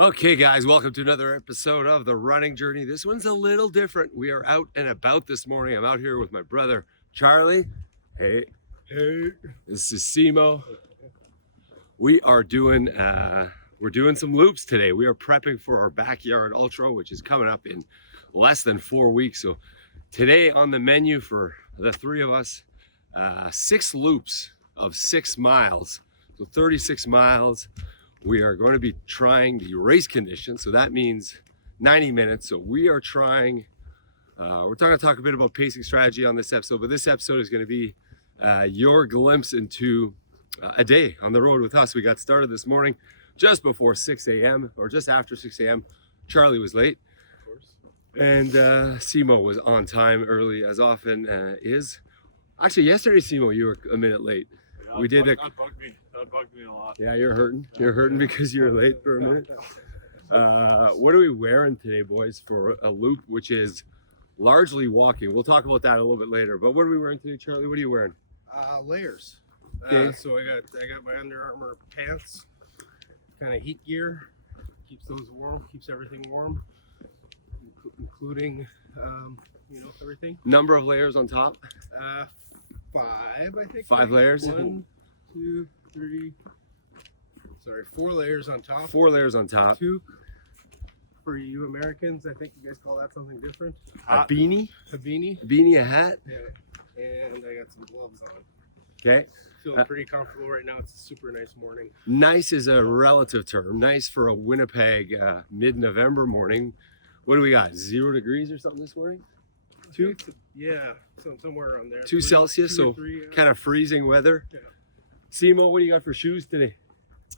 Okay, guys, welcome to another episode of The Running Journey. This one's a little different. We are out and about this morning. I'm out here with my brother, Charlie. Hey. Hey. This is Simo. We are doing some loops today. We are prepping for our backyard ultra, which is coming up in less than 4 weeks. So today on the menu for the three of us, 6 loops of 6 miles. So 36 miles. We are going to be trying the race conditions, so that means 90 minutes. So we are trying, we're going to talk a bit about pacing strategy on this episode, but this episode is going to be your glimpse into a day on the road with us. We got started this morning just before 6 a.m. or just after 6 a.m. Charlie was late, Of course. and Simo was on time early as often is. Actually, yesterday, Simo, you were a minute late. Yeah, We did that bugged me a lot. Yeah, you're hurting. You're hurting because you were late for a minute. What are we wearing today, boys, for a loop, which is largely walking? We'll talk about that a little bit later. But what are we wearing today, Charlie? What are you wearing? Layers. Okay. So I got my Under Armour pants, kind of heat gear, keeps those warm, keeps everything warm, including everything. Number of layers on top? 5, I think. 5 layers. 1, 2, 3. Sorry, 4 layers on top. 4 layers on top. 2 for you Americans. I think you guys call that something different. A beanie? A beanie. A beanie, a hat. Yeah. And I got some gloves on. Okay. Feeling pretty comfortable right now. It's a super nice morning. Nice is a relative term. Nice for a Winnipeg mid-November morning. What do we got? 0 degrees or something this morning? 2? Yeah, somewhere around there. 2 Celsius, 2 or so 3, yeah. kind of freezing weather. Yeah. Simo, what do you got for shoes today?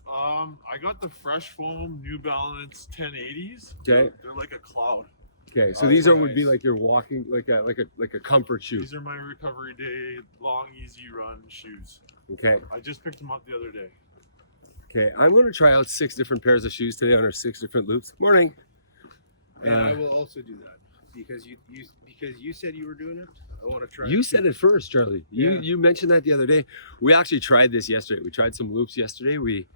I got the Fresh Foam New Balance 1080s. Okay. They're like a cloud. Okay, so Oh, these that's would be nice. like you're walking, like a comfort shoe. These are my recovery day, long, easy run shoes. Okay. I just picked them up the other day. Okay, I'm going to try out 6 different pairs of shoes today on our 6 different loops. Morning. And I will also do that because you said you were doing it. I want to try. You said it first, Charlie. Yeah. You mentioned that the other day. We actually tried this yesterday. We tried some loops yesterday. We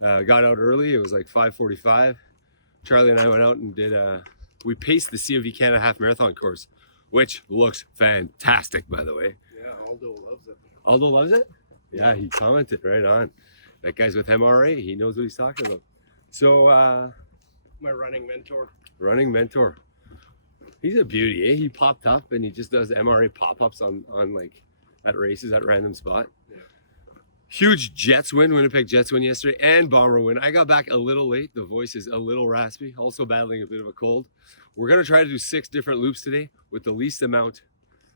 got out early. It was like 5:45. Charlie and I went out and did. We paced the COV Canada Half Marathon course, which looks fantastic, by the way. Yeah, Aldo loves it. Aldo loves it. Yeah, he commented right on. That guy's with MRA. He knows what he's talking about. So, My running mentor. running mentor. He's a beauty, eh? He popped up and he just does MRA pop-ups on like at races at random spot. Yeah. Huge Jets win, Winnipeg Jets win yesterday, and Bomber win. I got back a little late. The voice is a little raspy. Also battling a bit of a cold. We're gonna try to do 6 different loops today with the least amount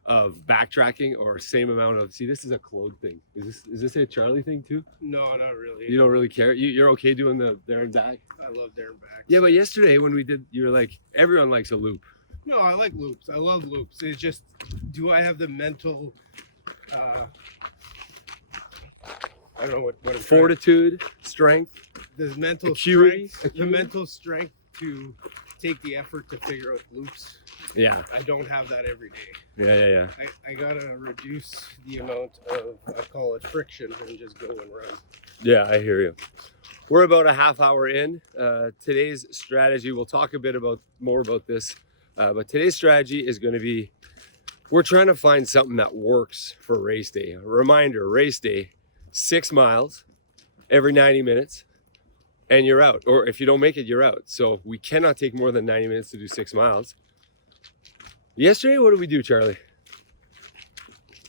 of backtracking or same amount of. See, this is a Claude thing. Is this a Charlie thing too? No, not really. You don't really care. You're okay doing the there and back. I love there and back. Yeah, but yesterday when we did, you were like, everyone likes a loop. No, I like loops. I love loops. It's just, do I have the mental? I don't know what I'm Fortitude, strength. the mental Acuity. strength, the mental strength to take the effort to figure out loops. Yeah, I don't have that every day. yeah. I gotta reduce the amount of, I call it friction, and just go and run. Yeah, I hear you. We're about a half hour in. Today's strategy, we'll talk a bit more about this, but today's strategy is going to be, we're trying to find something that works for race day. A reminder, race day, 6 miles every 90 minutes, and you're out. Or if you don't make it, you're out. So we cannot take more than 90 minutes to do 6 miles. Yesterday, what did we do, Charlie?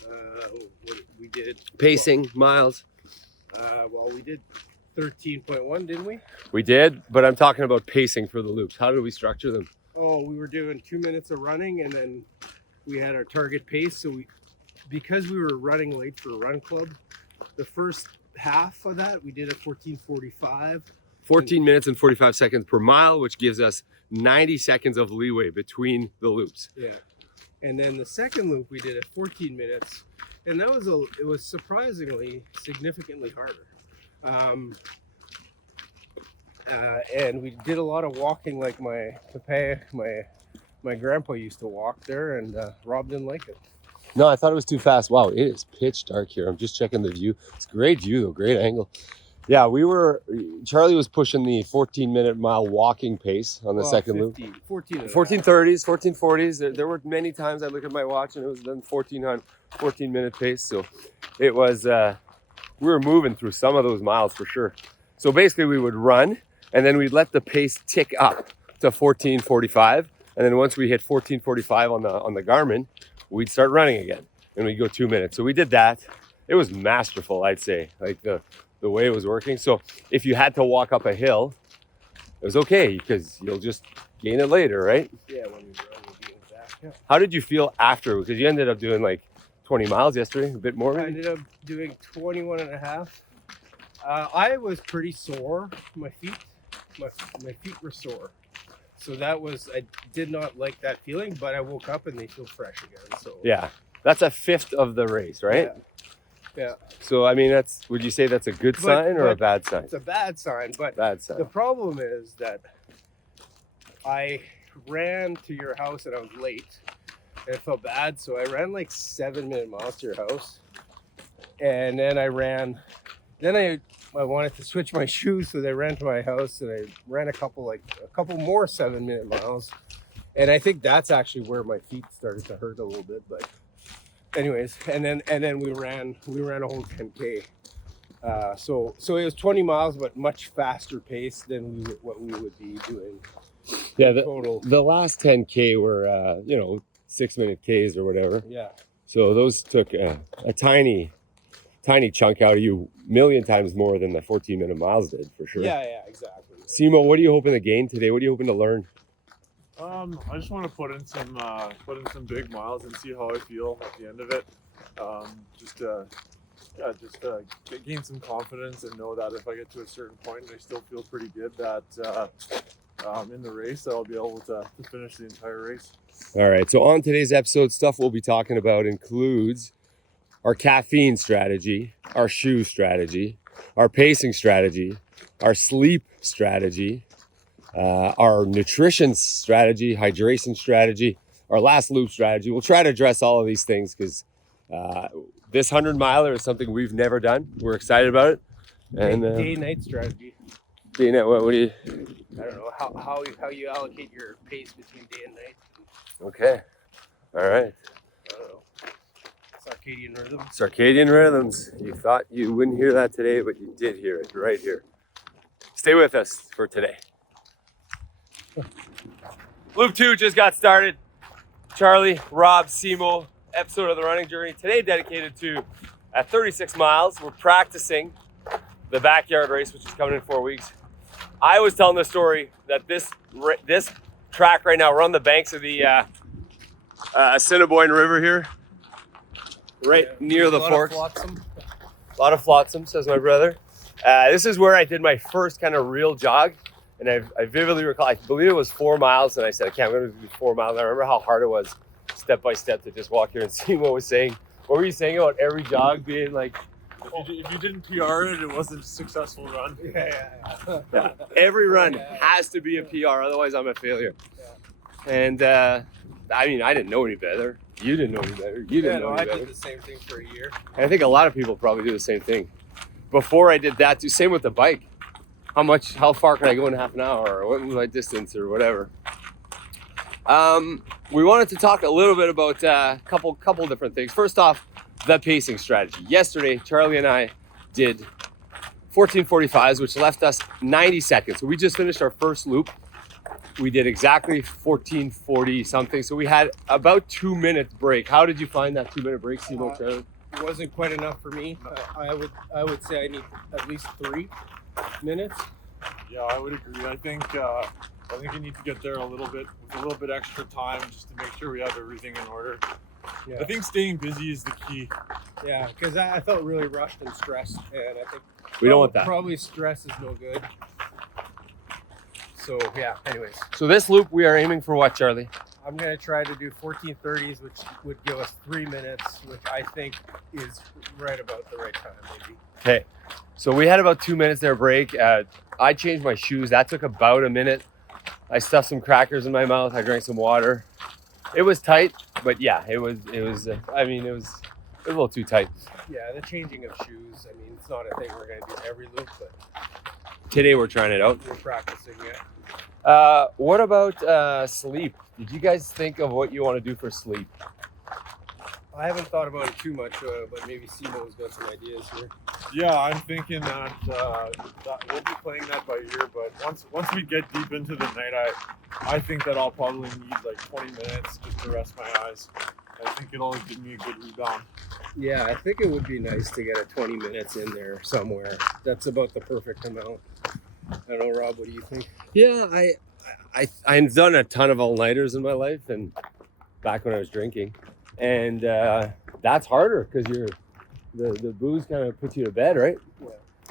What we did Pacing, miles. well, we did 13.1, didn't we? We did, but I'm talking about pacing for the loops. How did we structure them? Oh, we were doing 2 minutes of running, and then we had our target pace. So because we were running late for Run Club, the first half of that we did at 14:45. 14 minutes and 45 seconds per mile, which gives us 90 seconds of leeway between the loops. Yeah, and then the second loop we did at 14 minutes, and that was it was surprisingly significantly harder. And we did a lot of walking, like my grandpa used to walk there, and Rob didn't like it. No, I thought it was too fast. Wow, it is pitch dark here. I'm just checking the view. It's a great view though, great angle. Yeah, Charlie was pushing the 14-minute mile walking pace on the second loop. 14 14:30s, 14:40s. There were many times I looked at my watch and it was then 14-minute pace. So it was, we were moving through some of those miles for sure. So basically we would run and then we'd let the pace tick up to 14:45. And then once we hit 14:45 on the Garmin, we'd start running again and we'd go 2 minutes. So we did that. It was masterful, I'd say, like the way it was working. So if you had to walk up a hill, it was okay because you'll just gain it later, right? Yeah, when we run, we'll be in the back. Yeah. How did you feel after? Because you ended up doing like 20 miles yesterday, a bit more. I ended up doing 21 and a half. I was pretty sore. My feet were sore. So I did not like that feeling, but I woke up and they feel fresh again. So Yeah, that's a fifth of the race, right? Yeah. So, I mean, would you say that's a good sign or a bad sign? It's a bad sign, but Bad sign. the problem is that I ran to your house and I was late and it felt bad. So I ran like 7-minute miles to your house. And then I wanted to switch my shoes. So I ran to my house and I ran a couple more 7-minute miles. And I think that's actually where my feet started to hurt a little bit, but anyways, and then we ran a whole 10K. So it was 20 miles, but much faster pace than what we would be doing. Yeah, Total. the last 10K were 6-minute Ks or whatever. Yeah. So those took a tiny chunk out of you, million times more than the 14-minute miles did, for sure. Yeah, exactly. Simo, what are you hoping to gain today? What are you hoping to learn? I just want to put in some big miles and see how I feel at the end of it. Gain some confidence and know that if I get to a certain point and I still feel pretty good, that in the race I'll be able to finish the entire race. All right, so on today's episode, stuff we'll be talking about includes our caffeine strategy, our shoe strategy, our pacing strategy, our sleep strategy, our nutrition strategy, hydration strategy, our last loop strategy. We'll try to address all of these things because this 100-miler is something we've never done. We're excited about it. And Day-night strategy. Day-night, what do you? I don't know how you allocate your pace between day and night. Okay, all right. I don't know. Circadian rhythm. Circadian rhythms. You thought you wouldn't hear that today, but you did hear it right here. Stay with us for today. Loop 2 just got started. Charlie, Rob, Simo, episode of the running journey. Today dedicated to at 36 miles. We're practicing the backyard race, which is coming in 4 weeks. I was telling the story that this track right now, we're on the banks of the Assiniboine River here, right near the forks. A lot of flotsam, says my brother. This is where I did my first kind of real jog. And I vividly recall, I believe it was 4 miles. And I said, okay, I'm going to do 4 miles. And I remember how hard it was step by step to just walk here and see what was saying. What were you saying about every jog being like? If you didn't PR it, it wasn't a successful run. Yeah. Every run has to be a PR. Otherwise, I'm a failure. Yeah. And I mean, I didn't know any better. You didn't know any better. You didn't know any better. I did the same thing for a year. And I think a lot of people probably do the same thing. Before I did that too, same with the bike. How far can I go in half an hour? Or what was my distance or whatever? We wanted to talk a little bit about a couple different things. First off, the pacing strategy. Yesterday, Charlie and I did 14:45s, which left us 90 seconds. So we just finished our first loop. We did exactly 14:40 something. So we had about 2 minutes break. How did you find that 2 minute break, Simo, Charlie? It wasn't quite enough for me. I would say I need at least 3 minutes. Yeah, I would agree. I think you need to get there a little bit extra time just to make sure we have everything in order. Yeah. I think staying busy is the key. Yeah, because I felt really rushed and stressed, and I think we don't want that. Probably stress is no good. So yeah. Anyways. So this loop we are aiming for what, Charlie? I'm gonna try to do 14:30s, which would give us 3 minutes, which I think is right about the right time, maybe. Okay. So we had about 2 minutes there break. I changed my shoes. That took about a minute. I stuffed some crackers in my mouth. I drank some water. It was tight, but yeah, it was a little too tight. Yeah, the changing of shoes. I mean, it's not a thing we're going to do every loop, but Today we're trying it out. we're practicing it. What about sleep? Did you guys think of what you want to do for sleep? I haven't thought about it too much, but maybe Simo's got some ideas here. Yeah, I'm thinking that, that we'll be playing that by ear. But once we get deep into the night, I think that I'll probably need like 20 minutes just to rest my eyes. I think it'll give me a good rebound. Yeah, I think it would be nice to get a 20 minutes in there somewhere. That's about the perfect amount. I don't know, Rob, what do you think? Yeah, I've done a ton of all-nighters in my life, and back when I was drinking, and that's harder because the booze kind of puts you to bed, right?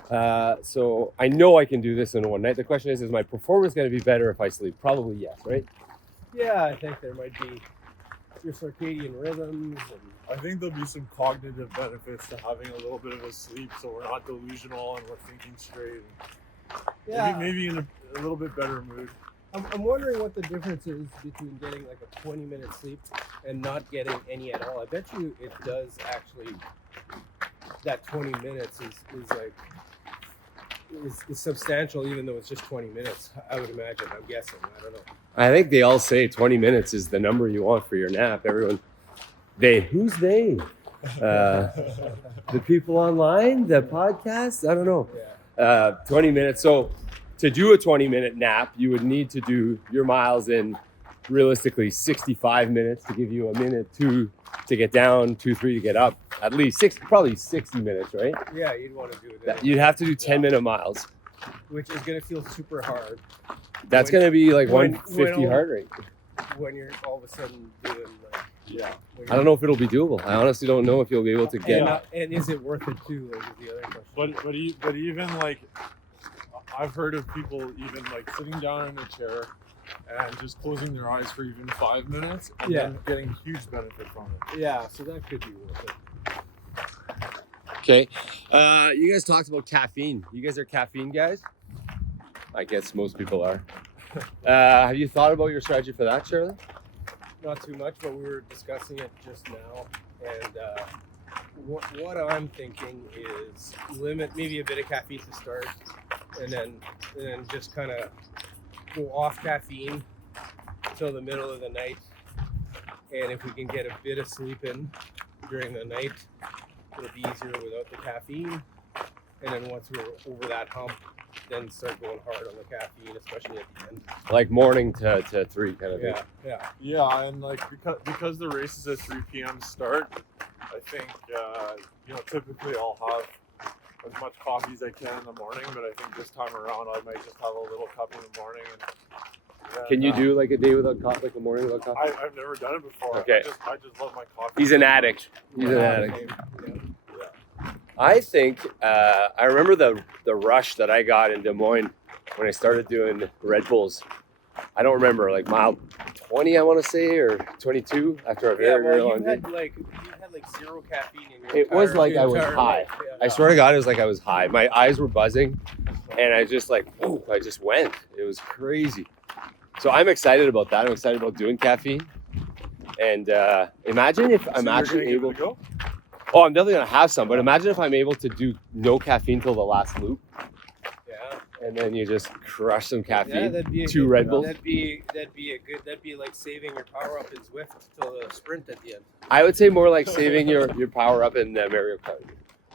Yeah. So I know I can do this in one night. The question is my performance going to be better if I sleep? Probably yes, right? Yeah, I think there might be your circadian rhythms. And I think there'll be some cognitive benefits to having a little bit of a sleep, so we're not delusional and we're thinking straight. And maybe in a little bit better mood. I'm wondering what the difference is between getting like a 20-minute sleep and not getting any at all. I bet you it does actually. That 20 minutes is substantial, even though it's just 20 minutes. I would imagine. I'm guessing. I don't know. I think they all say 20 minutes is the number you want for your nap. Everyone, who's they? The people online, the podcast? I don't know. Yeah. 20 minutes. So to do a 20-minute nap, you would need to do your miles in realistically 65 minutes to give you a minute to get down, 2-3 to get up. At least probably 60 minutes, right? Yeah, you'd want to do it. You'd have to do 10-minute miles. Which is going to feel super hard. That's going to be like when 150 heart rate. When you're all of a sudden doing like, Yeah. I don't know if it'll be doable. I honestly don't know if you'll be able to get. And is it worth it too? Like, is the other question. But even like, I've heard of people even like sitting down in a chair and just closing their eyes for even 5 minutes and then getting huge benefit from it. Yeah, so that could be worth it. Okay. You guys talked about caffeine. You guys are caffeine guys? I guess most people are. Have you thought about your strategy for that, Shirley? Not too much, but we were discussing it just now. And what I'm thinking is limit maybe a bit of caffeine to start, and then just kind of go off caffeine till the middle of the night. And if we can get a bit of sleep in during the night, it'll be easier without the caffeine. And then once we're over that hump, then start going hard on the caffeine, especially at the end. Like morning to 3 kind of thing. Yeah, and like because the races at 3 p.m. start, I think typically I'll have as much coffee as I can in the morning, but I think this time around I might just have a little cup in the morning. And can you do like a day without coffee, like a morning without coffee? I've never done it before. Okay. I just love my coffee. He's an addict. He's an addict. I think I remember the rush that I got in Des Moines when I started doing Red Bulls. I don't remember, like mile 20, I want to say, or 22 after a very long day. You had like zero caffeine in your It was like I was high. I swear to God, it was like I was high. My eyes were buzzing, and I just I just went. It was crazy. So I'm excited about that. I'm excited about doing caffeine. And imagine if I'm actually able to go. Oh, I'm definitely gonna have some, but imagine if I'm able to do no caffeine till the last loop. Yeah. And then you just crush some caffeine. Yeah, that'd be a 2 good, Red Bulls. That'd be like saving your power up in Zwift till the sprint at the end. I would say more like saving your power up in Mario Kart.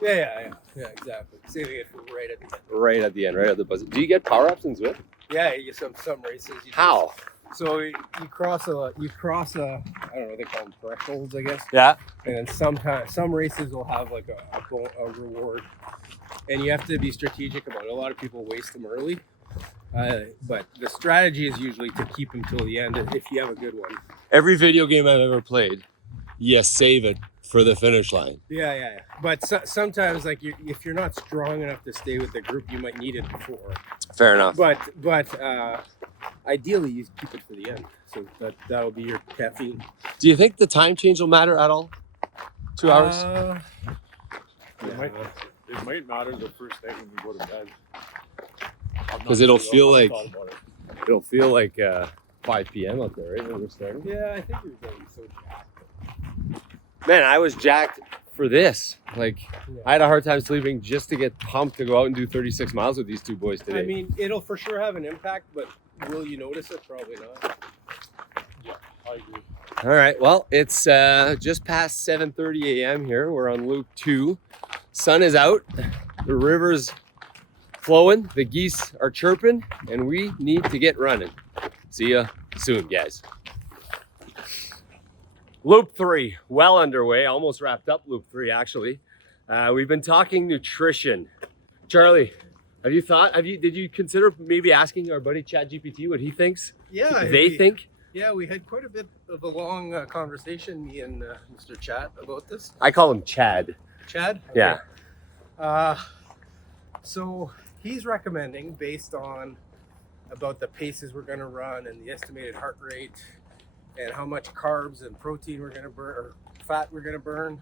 Yeah, exactly. Saving it for right at the end. Right at the end, right at the buzzer. Do you get power ups in Zwift? Yeah, some races. How? So you cross a I don't know, they call them thresholds, I guess. Yeah. And then some races will have like a reward, and you have to be strategic about it. A lot of people waste them early, but the strategy is usually to keep them till the end if you have a good one. Every video game I've ever played, you save it for the finish line. Yeah. But sometimes, like if you're not strong enough to stay with the group, you might need it before. Fair enough. But ideally, you keep it for the end, so that'll be your caffeine. Do you think the time change will matter at all? 2 hours? It might matter the first night when you go to bed. Because it'll feel like 5 p.m. out there, right? When we're starting. Yeah, I think you're getting so jacked. Man, I was jacked for this. Like, Yeah. I had a hard time sleeping just to get pumped to go out and do 36 miles with these two boys today. I mean, it'll for sure have an impact, but will you notice it? Probably not. Yeah, I agree. All right, well, it's just past 7:30 a.m. here. We're on loop 2. Sun is out, the river's flowing, the geese are chirping, and we need to get running. See ya soon, guys. Loop 3, well underway, almost wrapped up loop 3 actually. We've been talking nutrition. Charlie, did you consider maybe asking our buddy ChatGPT what he thinks? Yeah. They think? Yeah, we had quite a bit of a long conversation, me and Mr. Chat, about this. I call him Chad. Chad? Yeah. So he's recommending, based on about the paces we're going to run and the estimated heart rate and how much carbs and protein we're going to burn, or fat we're going to burn,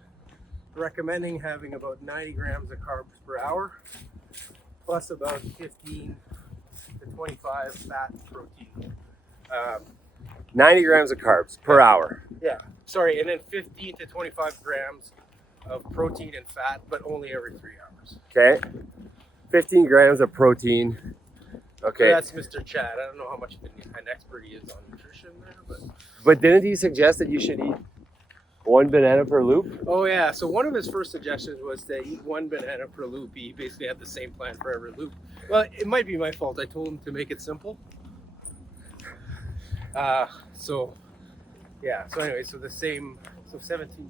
recommending having about 90 grams of carbs per hour, plus about 15 to 25 fat and protein. 90 grams of carbs per hour. Yeah, sorry, and then 15 to 25 grams of protein and fat, but only every 3 hours. Okay. 15 grams of protein. Okay. So that's Mr. Chad. I don't know how much of an expert he is on nutrition there, but. But didn't he suggest that you should eat 1 banana per loop? Oh yeah, so one of his first suggestions was to eat 1 banana per loop. He basically had the same plan for every loop. Well, it might be my fault. I told him to make it simple. So anyway, so 17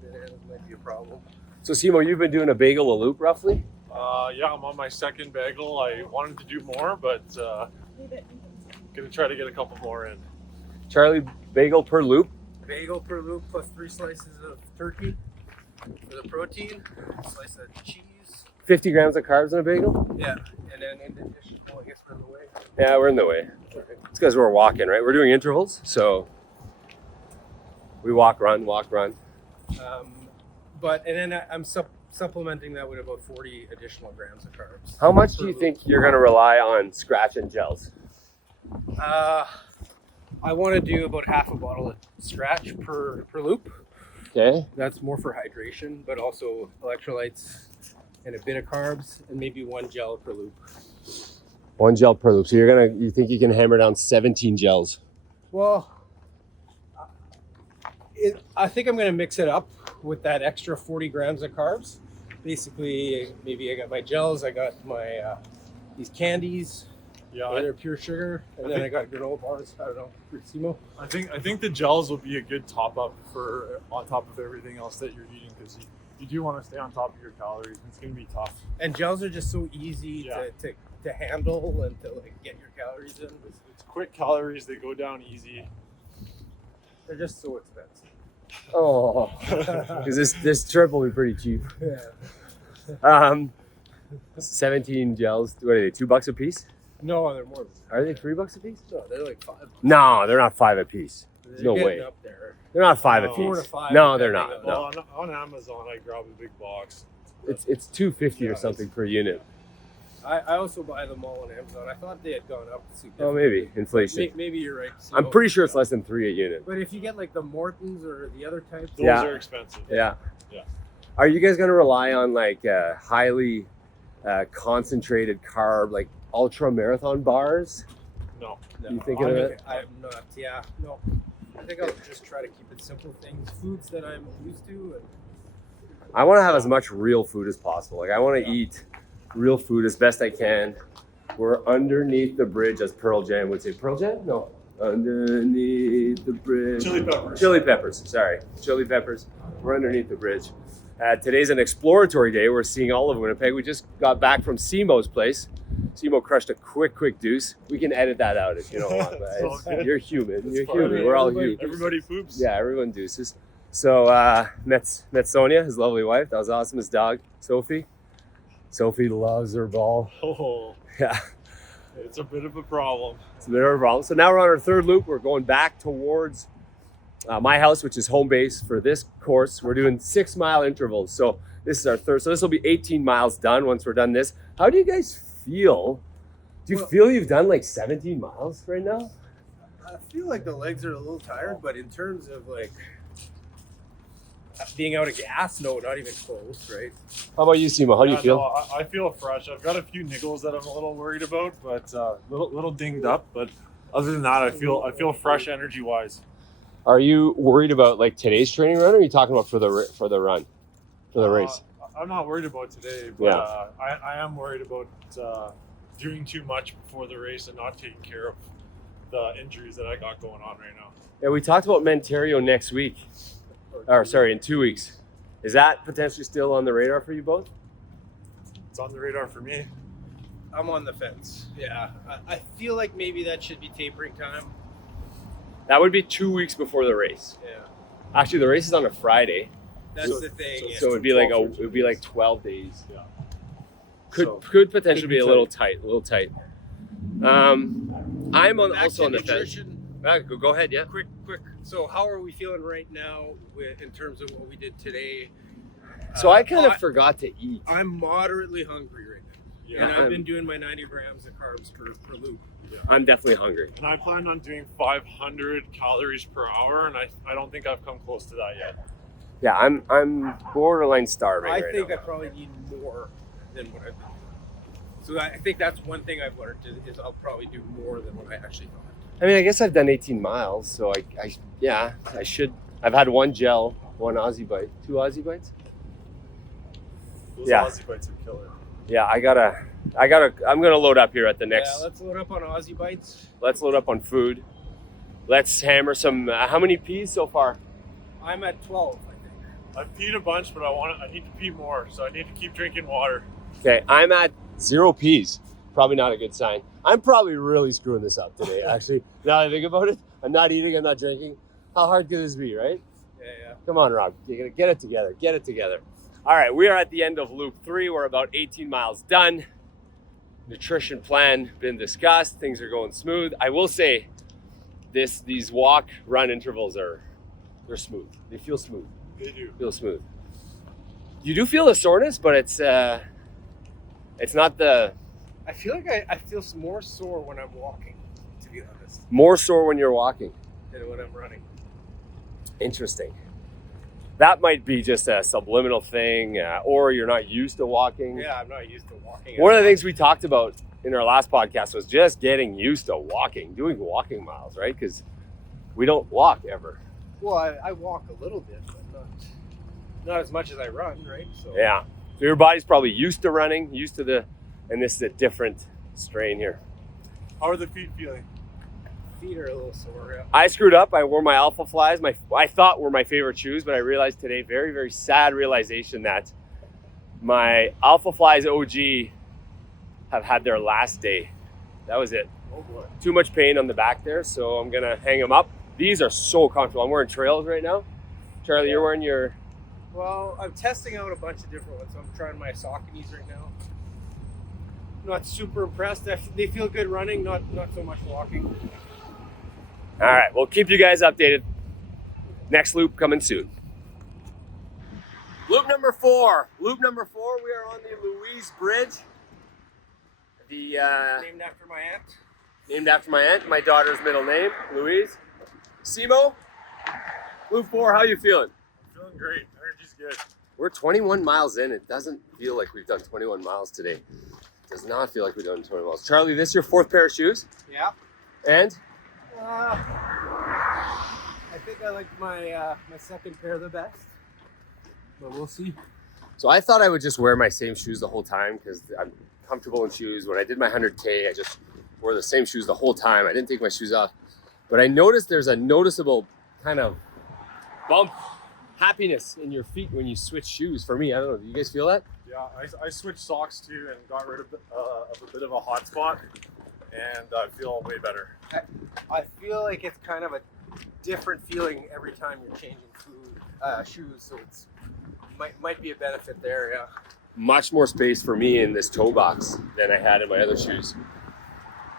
bananas might be a problem. So Simo, you've been doing a bagel a loop roughly? Yeah, I'm on my second bagel. I wanted to do more, but gonna try to get a couple more in. Charlie, bagel per loop? Bagel per loop plus 3 slices of turkey for the protein, a slice of cheese. 50 grams of carbs in a bagel? Yeah, and then in addition, I guess we're in the way. Yeah, we're in the way. It's because we're walking, right? We're doing intervals, so we walk, run. And then I'm supplementing that with about 40 additional grams of carbs. How much do you think you're going to rely on scratch and gels? I want to do about half a bottle of scratch per loop. Okay. That's more for hydration, but also electrolytes and a bit of carbs, and maybe 1 gel per loop. 1 gel per loop. So you think you can hammer down 17 gels? Well, I think I'm going to mix it up with that extra 40 grams of carbs. Basically, maybe I got my gels, I got my these candies. Yeah, They're pure sugar, and then I got granola bars. I don't know, for Simo. I think the gels will be a good top up for on top of everything else that you're eating, because you do want to stay on top of your calories. It's gonna be tough. And gels are just so easy Yeah. to handle and to like get your calories in. It's quick calories. They go down easy. They're just so expensive. Oh, because this trip will be pretty cheap. Yeah. 17 gels. What are they? $2 a piece? No, they're more. Are they $3 a piece? No, they're like 5. No, they're not 5 a piece. They're No getting way. Up there. They're not 5 a No. piece. 4 to 5. No, they're not. Well, No, on Amazon, I grab a big box. it's $2.50 Yeah, or something per unit. I also buy them all on Amazon. I thought they had gone up. Oh, maybe inflation. Maybe you're right. I'm pretty sure it's less than 3 a unit. But if you get like the Mortons or the other types, Those Yeah. are expensive. Yeah. Yeah. Are you guys gonna rely on like highly concentrated carb, like Ultramarathon bars? No. You thinking of it? I'm not. Yeah, no. I think I'll just try to keep it simple things, foods that I'm used to. And I want to have as much real food as possible. Like I want to eat real food as best I can. We're underneath the bridge, as Pearl Jam would say. Pearl Jam? No. Underneath the bridge. Chili peppers. Chili peppers. Sorry. Chili peppers. We're underneath the bridge. Today's an exploratory day. We're seeing all of Winnipeg. We just got back from Simo's place. Simo crushed a quick deuce. We can edit that out if you don't want. But It's all good. you're human. It's You're fine. human. We're all Everybody- human. Everybody poops. Yeah, everyone deuces. So met Sonia, his lovely wife. That was awesome. His dog, Sophie. Sophie loves her ball. Oh, Yeah, it's a bit of a problem. it's a bit of a problem. So now we're on our third loop. We're going back towards my house, which is home base for this course. We're doing 6-mile intervals. So this is our third. So this will be 18 miles done once we're done this. How do you guys feel? Do you feel you've done like 17 miles right now? I feel like the legs are a little tired, but in terms of like, being out of gas, no, not even close, right? How about you, Simo? How do you Yeah, feel? no, I feel fresh. I've got a few niggles that I'm a little worried about, but little dinged up. But other than that, I feel fresh energy wise. Are you worried about like today's training run, or are you talking about for the run, for the race? I'm not worried about today, but Yeah. I am worried about doing too much before the race and not taking care of the injuries that I got going on right now. Yeah, we talked about Montario next week. Or sorry, in 2 weeks. Is that potentially still on the radar for you both? It's on the radar for me. I'm on the fence. Yeah, I feel like maybe that should be tapering time. That would be 2 weeks before the race. Yeah, Actually, the race is on a Friday, that's the thing. so it'd be like 12 days. Yeah. Could potentially be a little tight. tight. I'm Back also to on the fence. nutrition. Go ahead, yeah. Quick. So how are we feeling right now in terms of what we did today? So I kind of forgot to eat. I'm moderately hungry right now. Yeah. And I've been doing my 90 grams of carbs per loop. I'm definitely hungry. And I plan on doing 500 calories per hour, and I don't think I've come close to that yet. Yeah, I'm borderline starving I right think now. I probably need more than what I've been doing. So I think that's one thing I've learned is I'll probably do more than what I actually thought. I mean, I guess I've done 18 miles, so I should. I've had one gel, one Aussie bite, 2 Aussie bites. Those Yeah. Aussie bites are killer. Yeah, I'm gonna load up here at the next. Yeah, let's load up on Aussie bites. Let's load up on food. Let's hammer some. How many peas so far? I'm at 12, I think. I've peed a bunch, but I need to pee more, so I need to keep drinking water. Okay, I'm at 0 peas. Probably not a good sign. I'm probably really screwing this up today, actually. Now that I think about it, I'm not eating, I'm not drinking. How hard could this be, right? Yeah. Come on, Rob. You gotta get it together. Get it together. All right, we are at the end of loop 3. We're about 18 miles done. Nutrition plan been discussed. Things are going smooth. I will say, these walk-run intervals they're smooth. They feel smooth. They do. Feel smooth. You do feel the soreness, but it's not the I feel like I feel more sore when I'm walking, to be honest, more sore when you're walking. than when I'm running. Interesting. That might be just a subliminal thing, or you're not used to walking. Yeah, I'm not used to walking. One of the things we talked about in our last podcast was just getting used to walking, doing walking miles, right? Because we don't walk ever. Well, I walk a little bit, but not as much as I run, right? So Yeah. So your body's probably used to running, and this is a different strain here. How are the feet feeling? feet are a little sore. Yeah. I screwed up. I wore my Alpha Flies. I thought were my favorite shoes, but I realized today, very, very sad realization, that my Alpha Flies OG have had their last day. That was it. Oh boy. Too much pain on the back there, so I'm gonna hang them up. These are so comfortable. I'm wearing Trails right now. Charlie, you're wearing your... Well, I'm testing out a bunch of different ones. I'm trying my Sauconys right now. Not super impressed. They feel good running, not so much walking. All right, we'll keep you guys updated. Next loop coming soon. Loop number 4. Loop number 4, we are on the Louise Bridge. Named after my aunt. Named after my aunt, my daughter's middle name, Louise. Simo, Loop 4, how you feeling? I'm feeling great. Energy's good. We're 21 miles in. It doesn't feel like we've done 21 miles today. It does not feel like we've done 20 miles. Charlie, this is your 4th pair of shoes? Yeah. And? I think I like my my second pair the best, but we'll see. So I thought I would just wear my same shoes the whole time because I'm comfortable in shoes. When I did my 100K, I just wore the same shoes the whole time. I didn't take my shoes off. But I noticed there's a noticeable kind of bump, happiness in your feet when you switch shoes. For me, I don't know. Do you guys feel that? Yeah, I switched socks too and got rid of a bit of a hot spot, and I feel way better. I feel like it's kind of a different feeling every time you're changing shoes, so it's might be a benefit there. Yeah. Much more space for me in this toe box than I had in my other shoes.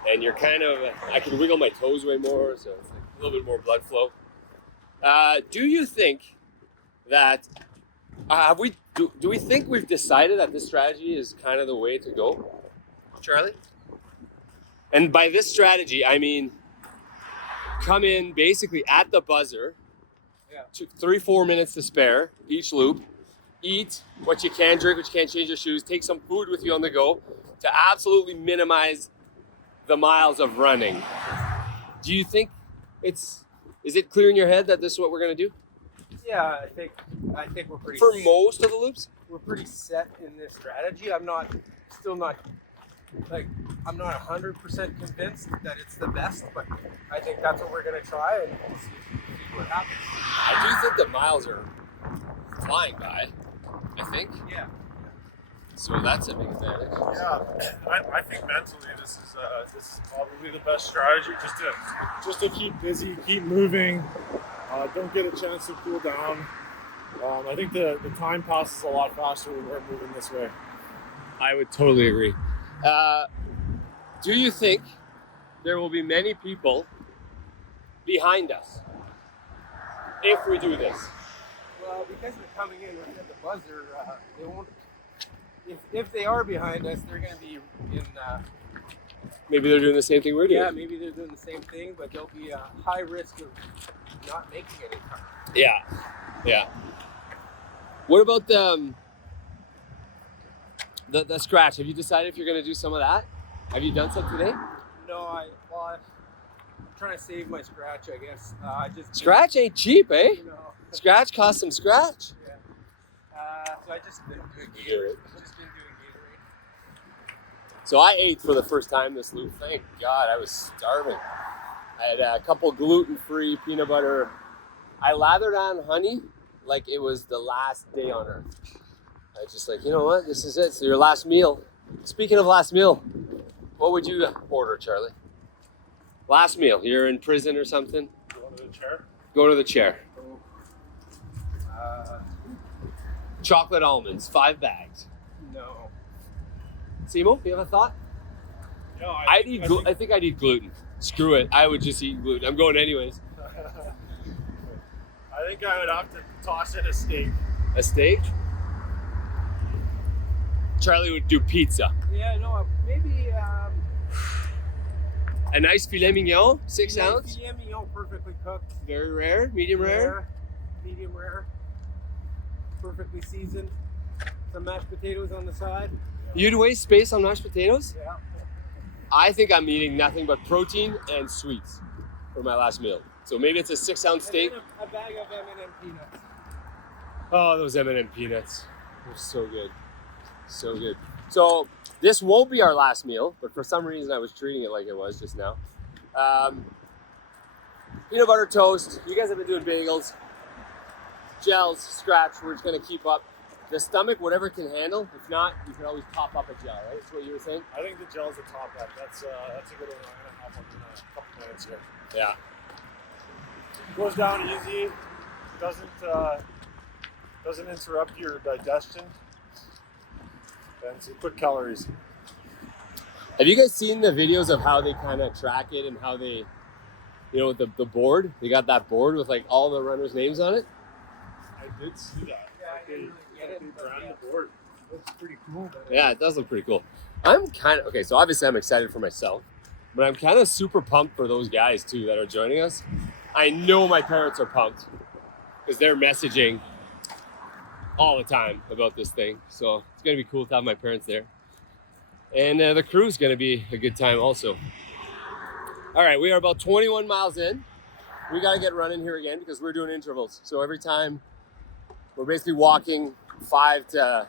And you're kind of, I can wiggle my toes way more, so it's like a little bit more blood flow. Do you think that, do we think we've decided that this strategy is kind of the way to go, Charlie? And by this strategy, I mean, come in basically at the buzzer, Yeah. 3-4 minutes to spare each loop. Eat what you can, drink what you can, change your shoes, take some food with you on the go to absolutely minimize the miles of running. Do you think is it clear in your head that this is what we're gonna do? Yeah, I think we're pretty For most of the loops? we're pretty set in this strategy. I'm not 100% convinced that it's the best, but I think that's what we're gonna try and we'll see what happens. I do think the miles are flying by, I think. Yeah. So that's a big advantage. Yeah, I think mentally this is probably the best strategy. Just to keep busy, keep moving, don't get a chance to cool down. I think the time passes a lot faster when we're moving this way. I would totally agree. Do you think there will be many people behind us if we do this? Well, because they're coming in at the buzzer, they won't. If they are behind us, they're going to be in. Maybe they're doing the same thing we're doing. Yeah, maybe they're doing the same thing, but there'll be a high risk of not making any time. Yeah. What about the scratch? Have you decided if you're going to do some of that? Have you done some today? No, I'm trying to save my scratch, I guess. Scratch ain't cheap, eh? You know, Scratch costs some scratch. yeah. So I just been doing Gatorade. So I ate for the first time this loop. Thank God, I was starving. I had a couple gluten-free peanut butter. I lathered on honey like it was the last day on earth. I was just like, you know what? This is it. So your last meal. Speaking of last meal, what would you order, Charlie? Last meal. You're in prison or something? Go to the chair. Go to the chair. Chocolate almonds, 5 bags. No. Simo, you have a thought? No, I think I'd eat gluten. Screw it. I would just eat gluten. I'm going anyways. I think I would have to toss in a steak. A steak? Charlie would do pizza. Yeah, no, maybe. A nice filet mignon, 6 ounce. Filet mignon, perfectly cooked. Very rare, medium rare. Medium rare. Perfectly seasoned. Some mashed potatoes on the side. You'd waste space on mashed potatoes? Yeah. I think I'm eating nothing but protein and sweets for my last meal. So maybe it's a 6 ounce steak. And then a bag of M&M peanuts. Oh, those M&M peanuts. They're so good. So good. So this won't be our last meal, but for some reason I was treating it like it was just now. Peanut butter toast. You guys have been doing bagels. Gels, scratch, we're just gonna keep up. The stomach, whatever it can handle. If not, you can always top up a gel, right? That's what you were saying? I think the gel's the top up. That's a good one. I'm gonna have one in a couple minutes here. Yeah. Goes down easy. Doesn't interrupt your digestion. And some quick calories. Have you guys seen the videos of how they kind of track it and how they, with the board? They got that board with like all the runners' names on it. I did see that. Yeah, I didn't really get it. They brand the board. Looks pretty cool. Yeah, it does look pretty cool. I'm kind of, okay, so obviously I'm excited for myself, but I'm kind of super pumped for those guys too that are joining us. I know my parents are pumped because they're messaging all the time about this thing. So it's going to be cool to have my parents there. And the crew's going to be a good time also. All right, we are about 21 miles in. We got to get running here again because we're doing intervals. So every time we're basically walking 5 to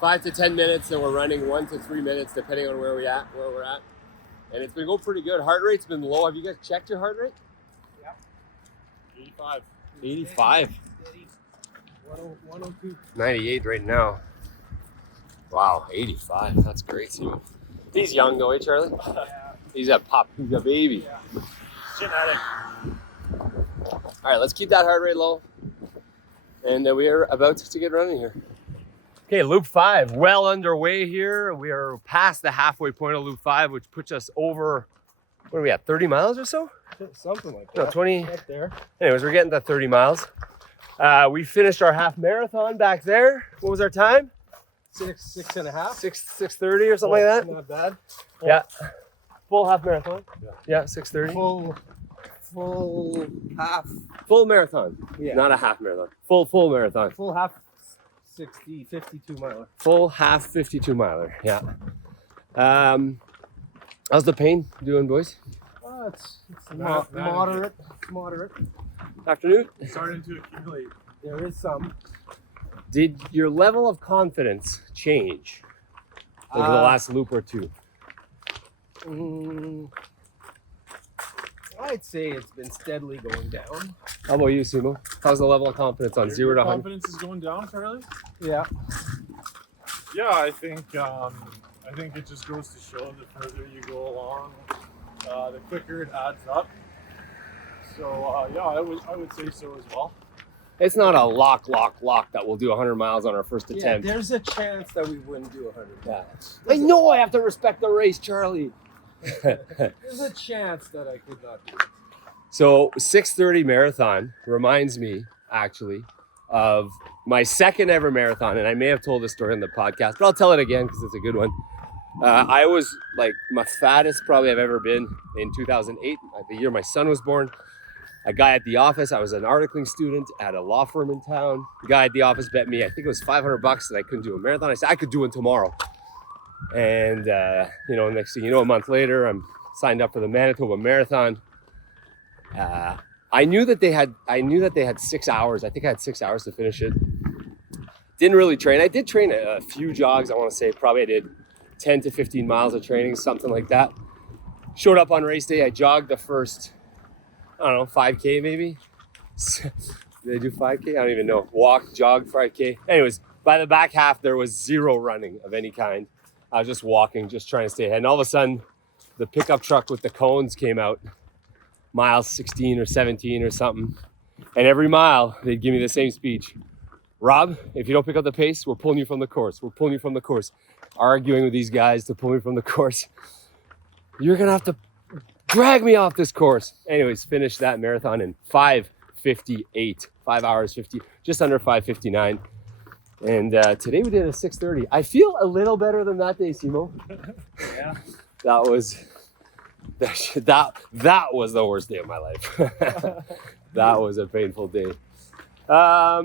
10 minutes, and we're running 1 to 3 minutes depending on where we're at. And it's been going pretty good. Heart rate's been low. Have you guys checked your heart rate? Yeah. 85. 85. 102. 98 right now. Wow, 85. That's great. He's young though, eh, Charlie? Yeah. He's a pup. He's a baby. Yeah. Genetic. All right, let's keep that heart rate low. And we are about to get running here. Okay, loop 5, well underway here. We are past the halfway point of loop 5, which puts us over, what are we at, 30 miles or so? Something like No, that. 20. Right there. Anyways, we're getting to 30 miles. We finished our half marathon back there. What was our time? 6.5. 6:30 or something like that. Not bad. Yeah. Full half marathon. Yeah. Yeah, 6:30. Full full half. Full marathon. Yeah. Not a half marathon. Full marathon. Full half 52 miler. Full half 52 miler. Yeah. How's the pain doing, boys? It's Not- moderate. Moderate. Afternoon? It's starting to accumulate. There is some. Did your level of confidence change over the last loop or two? I'd say it's been steadily going down. How about you, Sumo? How's the level of confidence on 0 to 100? Confidence is going down, Charlie. Yeah. Yeah, I think it just goes to show the further you go along, the quicker it adds up. So yeah, I would say so as well. It's not a lock that we'll do 100 miles on our first Yeah, attempt. there's a chance that we wouldn't do 100 miles. I know I have to respect the race, Charlie. There's a chance that I could not do it. So 6:30 marathon reminds me actually of my second ever marathon, and I may have told this story on the podcast, but I'll tell it again because it's a good one. I was like my fattest probably I've ever been in 2008, the year my son was born. A guy at the office, I was an articling student at a law firm in town. The guy at the office bet me, I think it was $500 that I couldn't do a marathon. I said I could do it tomorrow. And next thing you know, a month later, I'm signed up for the Manitoba Marathon. I knew that they had 6 hours. I think I had 6 hours to finish it. Didn't really train. I did train a few jogs. I want to say probably I did 10 to 15 miles of training, something like that. Showed up on race day. I jogged the first, 5K maybe. Did I do 5K? I don't even know. Walked, jogged, 5K. Anyways, by the back half, there was zero running of any kind. I was just walking, just trying to stay ahead. And all of a sudden, the pickup truck with the cones came out, mile 16 or 17 or something. And every mile, they'd give me the same speech. Rob, if you don't pick up the pace, we're pulling you from the course. We're pulling you from the course. Arguing with these guys to pull me from the course. You're going to have to drag me off this course. Anyways, finished that marathon in 5:58, 5 hours 50, just under 5:59. And today we did a 6:30. I feel a little better than that day, Simo. Yeah. That was the worst day of my life. That was a painful day. How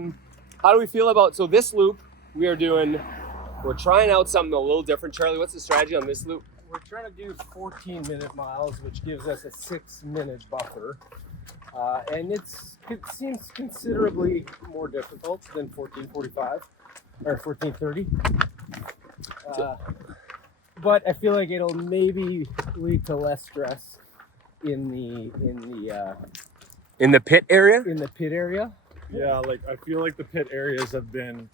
do we feel about, so this loop we're trying out something a little different. Charlie, what's the strategy on this loop? We're trying to do 14-minute miles, which gives us a 6-minute buffer. And it seems considerably more difficult than 14:45 or 14:30. But I feel like it'll maybe lead to less stress in the pit area? in the pit area. Yeah, like I feel like the pit areas have been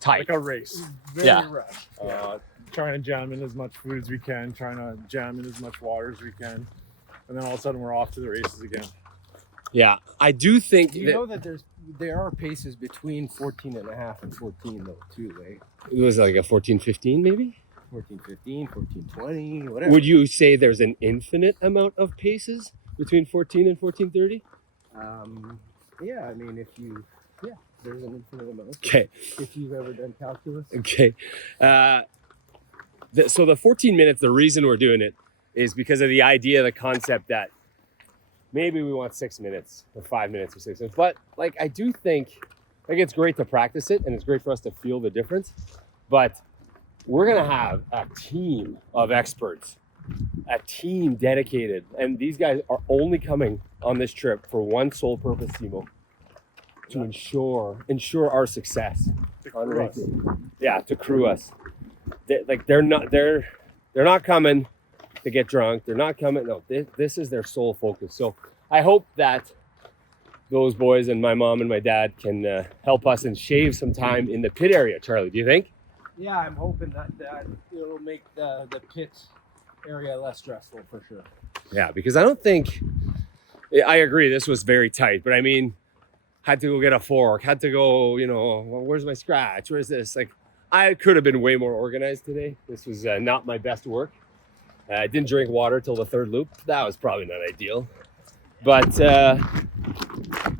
Tight. like a race. Very Yeah. rushed. Trying to jam in as much food as we can, trying to jam in as much water as we can, and then all of a sudden we're off to the races again. Yeah, I do think Do you know that there are paces between 14.5 and 14 though too, right? it was like a 14:15 maybe? 14:15, 14:20, whatever. Would you say there's an infinite amount of paces between 14 and 14:30? Yeah, I mean, there's an infinite amount. Okay. If you've ever done calculus. Okay. So the 14 minutes, the reason we're doing it is because of the idea, the concept that maybe we want 6 minutes or 5 minutes or 6 minutes. But like, I do think it's great to practice it and it's great for us to feel the difference. But we're going to have a team of experts, a team dedicated. And these guys are only coming on this trip for one sole purpose, Timo, to ensure our success on race day. Yeah, to crew us. They're not coming to get drunk. They're not coming. No, this is their sole focus. So I hope that those boys and my mom and my dad can help us and shave some time in the pit area. Charlie, do you think? Yeah, I'm hoping that it'll make the pit area less stressful for sure. Yeah, because I agree, this was very tight, but I mean, had to go get a fork, had to go, where's my scratch? Where's this? Like, I could have been way more organized today. This was not my best work. I didn't drink water till the third loop. That was probably not ideal. But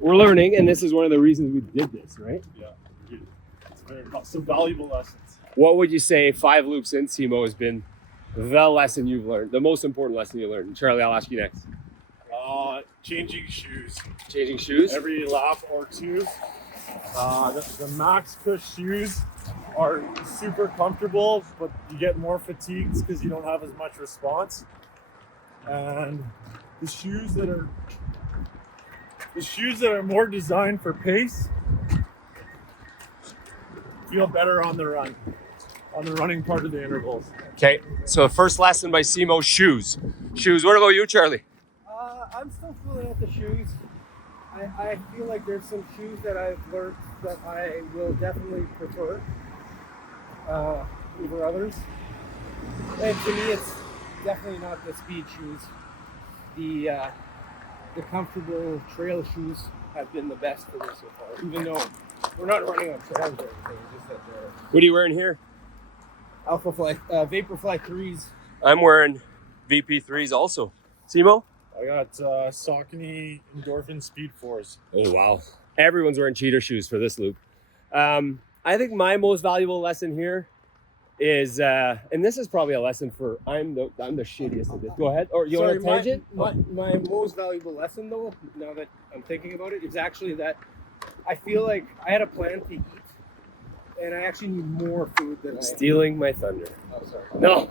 we're learning, and this is one of the reasons we did this, right? Yeah, it's some valuable lessons. What would you say 5 loops in, Simo, has been the lesson you've learned, the most important lesson you learned? And Charlie, I'll ask you next. changing shoes Changing shoes? every lap or two. The Max Cush shoes are super comfortable, but you get more fatigued because you don't have as much response. And the shoes that are more designed for pace feel better on the run, on the running part of the intervals. Okay, so first lesson by Simo, shoes. Shoes, what about you, Charlie? I'm still feeling out the shoes. I feel like there's some shoes that I've learned that I will definitely prefer over others. And to me, it's definitely not the speed shoes. The comfortable trail shoes have been the best for me so far. Even though we're not running on trails or anything, just that they're What are you wearing here? Vaporfly 3s. I'm wearing VP3s also. Simo? I got Saucony Endorphin Speed 4s. Oh, wow. Everyone's wearing cheater shoes for this loop. I think my most valuable lesson here is, and this is probably a lesson for, I'm the shittiest at this. Go ahead. Or you want a tangent? My most valuable lesson, though, now that I'm thinking about it, is actually that I feel like I had a plan to eat, and I actually need more food than Stealing my thunder. Oh, sorry. No.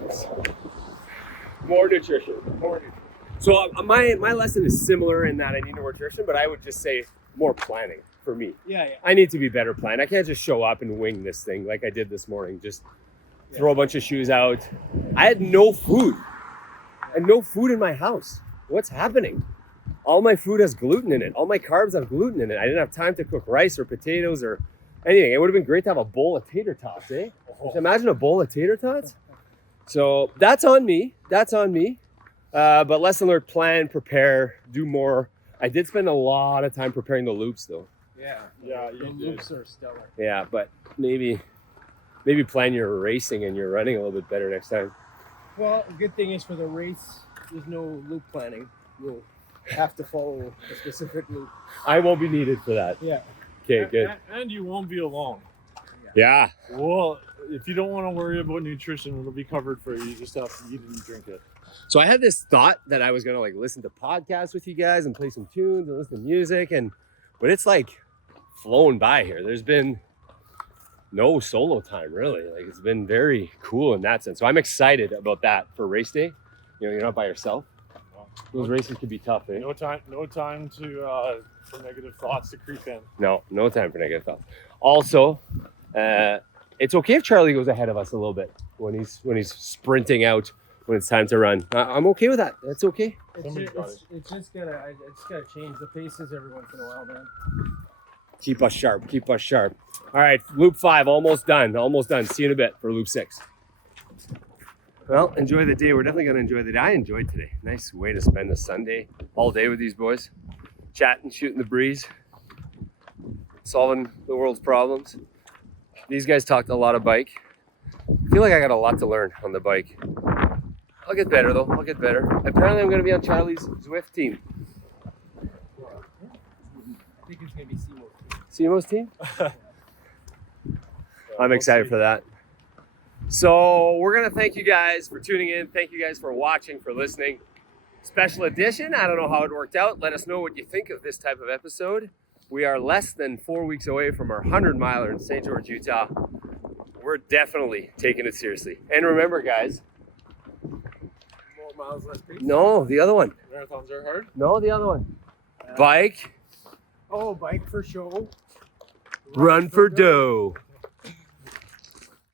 More nutrition. More nutrition. So my lesson is similar in that I need more nutrition, but I would just say more planning for me. Yeah. I need to be better planned. I can't just show up and wing this thing like I did this morning. Just throw a bunch of shoes out. I had no food. And no food in my house. What's happening? All my food has gluten in it. All my carbs have gluten in it. I didn't have time to cook rice or potatoes or anything. It would have been great to have a bowl of tater tots, eh? Just imagine a bowl of tater tots. So that's on me. But lesson learned, plan, prepare, do more. I did spend a lot of time preparing the loops though. Yeah, The loops are stellar. Yeah, but maybe plan your racing and your running a little bit better next time. Well, the good thing is for the race, there's no loop planning. You'll have to follow a specific loop. I won't be needed for that. Yeah. Okay, good. And you won't be alone. Yeah. Well, if you don't want to worry about nutrition, it'll be covered for you. You just have to eat and drink it. So I had this thought that I was gonna like listen to podcasts with you guys and play some tunes and listen to music, but it's like flown by here. There's been no solo time really. Like it's been very cool in that sense. So I'm excited about that for race day. You know, you're not by yourself. Those races could be tough, eh? No time to for negative thoughts to creep in. No time for negative thoughts. Also, it's okay if Charlie goes ahead of us a little bit when he's sprinting out when it's time to run. I'm okay with that. That's okay. It's just gotta change the paces every once in a while, man. Keep us sharp. All right, loop 5, almost done. See you in a bit for loop 6. Well, enjoy the day. We're definitely gonna enjoy the day. I enjoyed today. Nice way to spend the Sunday all day with these boys. Chatting, shooting the breeze, solving the world's problems. These guys talked a lot of bike. I feel like I got a lot to learn on the bike. I'll get better though, Apparently I'm gonna be on Charlie's Zwift team. I think it's gonna be Simo's team? I'm excited for that. So we're gonna thank you guys for tuning in. Thank you guys for watching, for listening. Special edition, I don't know how it worked out. Let us know what you think of this type of episode. We are less than 4 weeks away from our 100-miler in St. George, Utah. We're definitely taking it seriously. And remember, guys. More miles, less pace. No, the other one. Marathons are hard. No, the other one. Bike. bike for show. Run for dough.